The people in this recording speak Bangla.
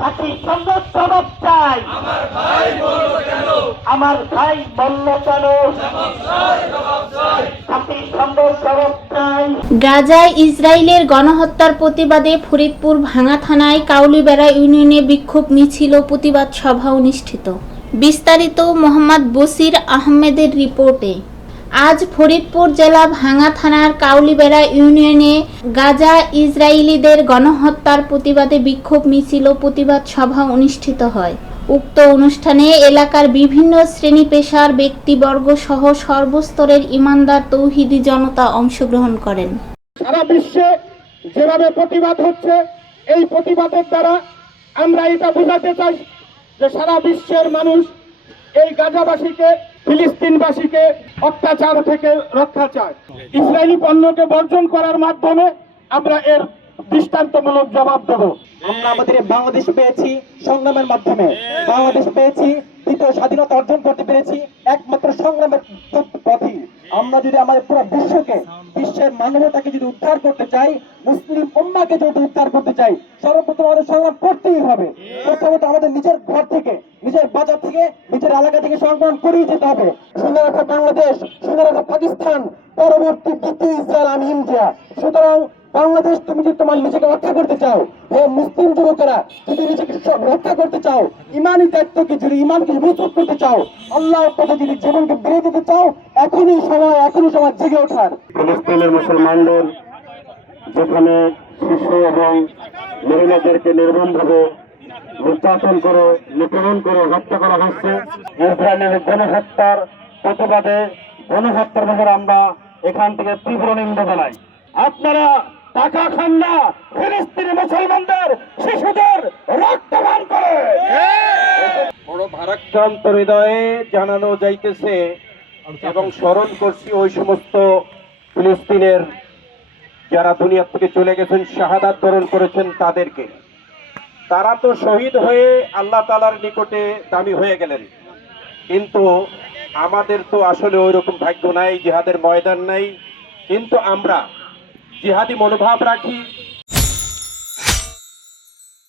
ফাঁসির সঙ্গে জবাব চাই। আমার ভাই বলল কেন ফাঁসির সঙ্গে জবাব চাই। গাজায় ইসরায়েলের গণহত্যার প্রতিবাদে ফরিদপুর ভাঙ্গা থানায় কাউলিবেড়া ইউনিয়নে বিক্ষোভ মিছিল ও প্রতিবাদ সভা অনুষ্ঠিত। বিস্তারিত মোহাম্মদ বশির আহমেদের রিপোর্টে। আজ ফরিদপুর জেলা ভাঙ্গা থানার কাউলিবেড়া ইউনিয়নে গাজা ইসরায়েলিদের গণহত্যার প্রতিবাদে বিক্ষোভ মিছিল ও প্রতিবাদ সভা অনুষ্ঠিত হয়। উক্ত অনুষ্ঠানে এলাকার বিভিন্ন শ্রেণী পেশার ব্যক্তিবর্গ সহ সর্বস্তরের ইমানদার তৌহিদি জনতা অংশগ্রহণ করেন। সারা বিশ্বে যেভাবে প্রতিবাদ হচ্ছে, এই প্রতিবাদের দ্বারা আমরা এটা বোঝাতে চাই যে সারা বিশ্বের মানুষ এই গাজাবাসীকে, ফিলিস্তিনবাসীকে অত্যাচার থেকে রক্ষা চায়। ইসরায়েলি পণ্যকে বর্জন করার মাধ্যমে আমরা এর দৃষ্টান্তমূলক জবাব দেব। আমরা আমাদের বাংলাদেশ পেয়েছি সংগ্রামের মাধ্যমে, বাংলাদেশ পেয়েছি দ্বিতীয় স্বাধীনতা অর্জন করতে পেরেছি একমাত্র সংগ্রামের পথে। আমরা যদি আমাদের পুরো বিশ্বের মানবতাকে যদি উদ্ধার করতে চাই, মুসলিম উম্মাহকে যদি উদ্ধার করতে চাই, সর্বপ্রথম আমাদের সংগ্রাম করতেই হবে। প্রথমত আমাদের নিজের ঘর থেকে, নিজের বাজার থেকে, নিজের এলাকা থেকে সংগ্রাম করেই যেতে হবে। শুনে রাখো বাংলাদেশ, শুনে রাখো পাকিস্তান, পরবর্তী দ্বিতীয় ইসরায়েল, আমি ইন্ডিয়া। সুতরাং বাংলাদেশ, তুমি যদি তোমার নিজেকে রক্ষা করতে চাও, হে মুসলিম যুবকেরা, যদি নিজেকে রক্ষা করতে চাও, ইমানি দায়িত্বকে যদি ইমানকে মজবুত করতে চাও, আল্লাহ পথে যদি জীবনকে বেড়ে দিতে চাও, এখনই সময় জেগে ওঠার। ফিলিস্তিনের মুসলমানদের যেখানে শিশু এবং মহিলাদেরকে নির্মমভাবে নির্যাতন করে, নিপীড়ন করে হত্যা করা হচ্ছে, ইসরায়েলের গণহত্যার প্রতিবাদে, গণহত্যার ব্যাপারে আমরা এখান থেকে তীব্র নিন্দা জানাই। আপনারা টাকা খান না, ফিলিস্তিনি মুসলমানদের শিশুদের রক্তপান করে। বড় ভারাক্রান্ত হৃদয়ে জানানো যাইতেছে এবং স্মরণ করছি ওই সমস্ত ফিলিস্তিনের যারা দুনিয়া থেকে চলে গেছেন, শাহাদাত বরণ করেছেন তাদেরকে। তারা তো শহীদ হয়ে আল্লাহ তাআলার নিকটে দামি হয়ে গেলেন, কিন্তু আমাদের তো আসলে ওই রকম ভাগ্য নাই, জিহাদের ময়দান নাই। কিন্তু আমরা জিহাদি মনোভাব রাখি,